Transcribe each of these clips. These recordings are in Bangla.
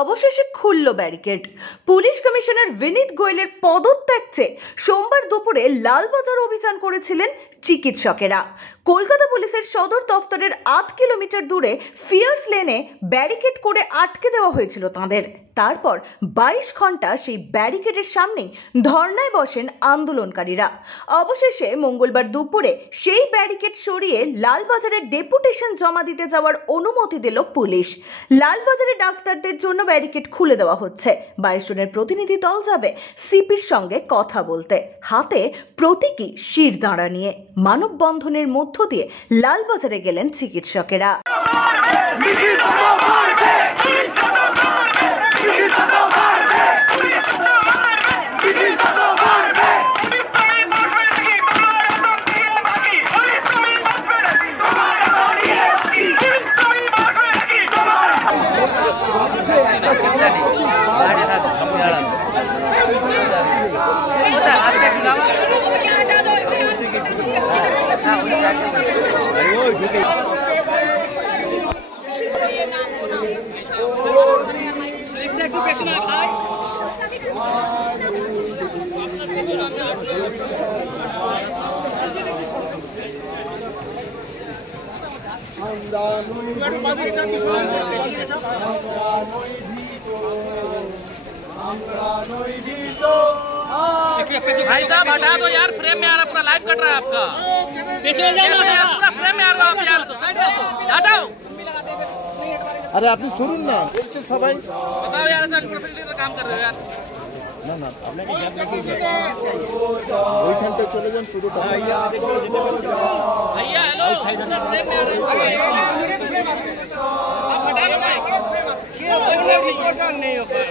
অবশেষে খুলল ব্যারিকেড। পুলিশ কমিশনার বিনীত গোয়েলের পদত্যাগ চেয়ে সোমবার দুপুরে লালবাজার অভিযান করেছিলেন চিকিৎসকেরা। কলকাতা পুলিশের সদর দফতরের 8 কিলোমিটার দূরে ফিয়ার্স লেনে ব্যারিকেড করে আটকে দেওয়া হয়েছিল তাঁদের। তারপর 22 ঘন্টা সেই ব্যারিকেডের সামনেই ধর্নায় বসেন আন্দোলনকারীরা। অবশেষে মঙ্গলবার দুপুরে সেই ব্যারিকেড সরিয়ে লালবাজারে ডেপুটেশন জমা দিতে যাওয়ার অনুমতি দিল পুলিশ। লালবাজারে ডাক্তারদের জন্য ব্যারিকেড খুলে দেওয়া হচ্ছে। 22 জনের প্রতিনিধি দল যাবে সিপির সঙ্গে কথা বলতে, হাতে প্রতীকী শিরদাঁড়া নিয়ে। মানববন্ধনের মধ্য দিয়ে লালবাজারে গেলেন চিকিৎসকেরা। भाई साहब हटा दो यार, फ्रेम में आ रहा, पूरा लाइव कट रहा है आपका। पूरा फ्रेम में आ रहा है यार, तो हटाओ। अरे আপনি শুনুন না, বলছে সবাই। बताओ यार, प्रोफेशनली काम कर रहे हो यार। না না, আপনাকে ওইখানটা চলে যান শুরুটা। भैया हेलो, पूरा फ्रेम में आ रहा है, आप हटा लो माइक। नहीं हो पाए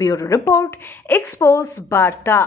ब्यूरो रिपोर्ट, एक्सपोज वार्ता।